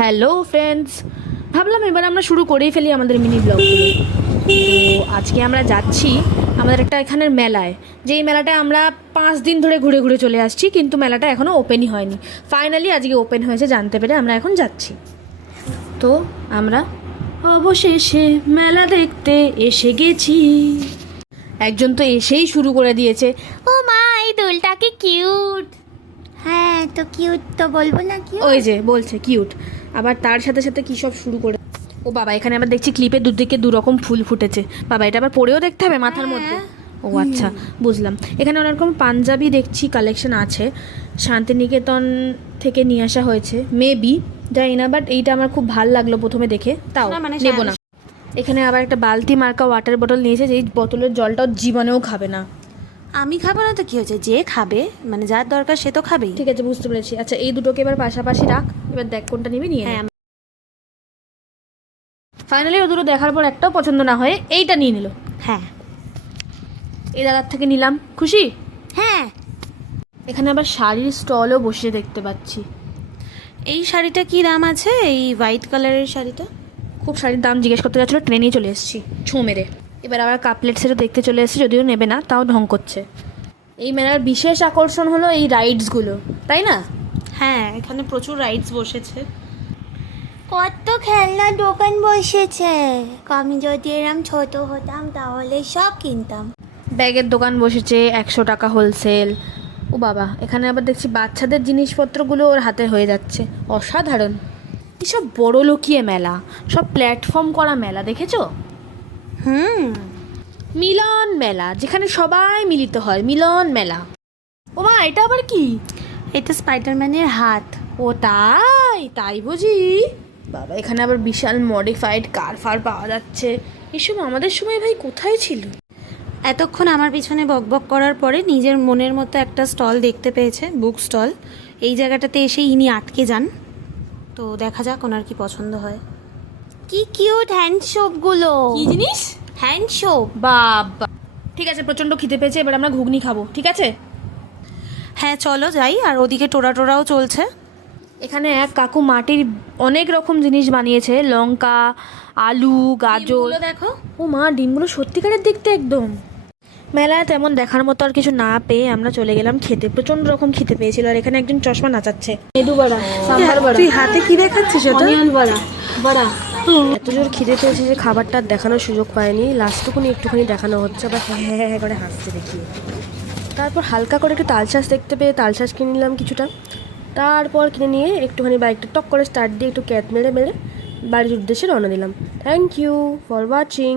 Hello friends, ভাবলাম এবার আমরা শুরু করেই ফেলি আমাদের মিনি ব্লগগুলো। তো আজকে আমরা যাচ্ছি আমাদের একটা এখানের মেলায়, যেই মেলাটা আমরা 5 দিন ধরে ঘুরে ঘুরে চলে আসছি, কিন্তু মেলাটা এখনও ওপেনই হয়নি। ফাইনালি আজকে ওপেন হয়েছে জানতে পেরে আমরা এখন যাচ্ছি। তো আমরা অবশেষে মেলা দেখতে এসে গেছি। একজন তো এসেই শুরু করে দিয়েছে, ও মা এই দোলটা কি কিউট। হ্যাঁ তো কিউট তো বলবো না কি ওই যে বলছে কিউট, আবার তার সাথে সাথে কী সব শুরু করে। ও বাবা, এখানে আবার দেখছি ক্লিপের দুদিকে দুরকম ফুল ফুটেছে। বাবা, এটা আবার পরেও দেখতে হবে মাথার মধ্যে? ও আচ্ছা, বুঝলাম। এখানে অনেক রকম পাঞ্জাবি দেখছি কালেকশন আছে, শান্তিনিকেতন থেকে নিয়ে আসা হয়েছে মেবি, জানি না, বাট এইটা আমার খুব ভালো লাগলো প্রথমে দেখে, তাও নেবো না। এখানে আবার একটা বালতি মার্কা ওয়াটার বোতল নিয়েছে, যেই বোতলের জলটাও জীবনেও খাবে না। আমি খাবো না তো কি হয়েছে, যে খাবে মানে যার দরকার সে তো খাবেই। ঠিক আছে, বুঝতে পেরেছি। আচ্ছা, এই দুটোকে এবার পাশাপাশি রাখ, এবার দেখ কোনটা নিবি নিয়ে নে। ফাইনালি ও দুটো দেখার পর একটাও পছন্দ না হয়ে এইটা নিয়ে নিল। হ্যাঁ, এই দাদার থেকে নিলাম, খুশি? হ্যাঁ। এখানে আবার শাড়ির স্টলও বসে দেখতে পাচ্ছি। এই শাড়িটা কি দাম আছে? এই হোয়াইট কালারের শাড়িটা খুব শাড়ির দাম জিজ্ঞেস করতে যাচ্ছিলো, ট্রেনেই চলে এসেছি ছোঁ মেরে। এবার আবার কাপলেট সেটও দেখতে চলে এসেছি, যদিও নেবে না, তাও ঢং করছে। এই মেলার বিশেষ আকর্ষণ হলো এই রাইডসগুলো, তাই না? হ্যাঁ, এখানে প্রচুর রাইডস বসেছে। কত খেলনা দোকান বসেছে। আমি যদি এরম ছোট হতাম তাহলে সব কিনতাম। ব্যাগের দোকান বসেছে, 100 টাকা হোলসেল। ও বাবা, এখানে আবার দেখছি বাচ্চাদের জিনিসপত্রগুলো ওর হাতে হয়ে যাচ্ছে, অসাধারণ। এসব বড় লোকিয়ে মেলা, সব প্ল্যাটফর্ম করা মেলা, দেখেছো? মিলন মেলা, যেখানে সবাই মিলিত হয়, মিলন মেলা। ও মা, এটা আবার কি? এটা স্পাইডারম্যানের হাত। ও তাই তাই বুঝি। বাবা, এখানে আবার বিশাল মডিফাইড কার ফার পাওয়া যাচ্ছে। এসব আমাদের সময় ভাই কোথায় ছিল? এতক্ষণ আমার পিছনে বকবক করার পরে নিজের মনের মতো একটা স্টল দেখতে পেয়েছে, বুক স্টল। এই জায়গাটাতে এসে ইনি আটকে যান। তো দেখা যাক ওনার কি পছন্দ হয়। কি কিউট হ্যান্ডসোপগুলো। কি জিনিস? হ্যান্ডসোপ। বাবা, ঠিক আছে, প্রচণ্ড খিদে পেয়েছে, এবার আমরা ঘুগনি খাবো, ঠিক আছে? হ্যাঁ চলো যাই। আর ওদিকে টোরাও চলছে। এখানে এক কাকু মাটির অনেক রকম জিনিস বানিয়েছে, লঙ্কা, আলু, গাজর। দেখো। ও মা, ডিমগুলো সত্যিকারের দেখতে একদম। মেলায় তেমন দেখার মতো আর কিছু না পেয়ে আমরা চলে গেলাম খেতে। প্রচণ্ড রকম খেতে পেয়েছিল, আর এখানে একজন চশমা নাচাচ্ছে। মেদু বড়া, সাম্বার বড়া। তুই হাতে কি দেখাচ্ছিস? অনিয়ন বড়া, বড়া। এত জোর খিদে পেয়েছে যে খাবারটা আর দেখানোর সুযোগ পায়নি। লাস্টটুকুনি একটুখানি দেখানো হচ্ছে, আবার হ্যাঁ হ্যাঁ হ্যাঁ করে হাসছে দেখিয়ে। তারপর হালকা করে একটু তালশাঁস দেখতে পেয়ে তালশাঁস কিনে নিলাম কিছুটা। তারপর কিনে নিয়ে একটুখানি বাইকটা টক করে স্টার্ট দিয়ে একটু ক্যাট মেরে মেরে বাড়ির উদ্দেশ্যে রওনা দিলাম। Thank you for watching.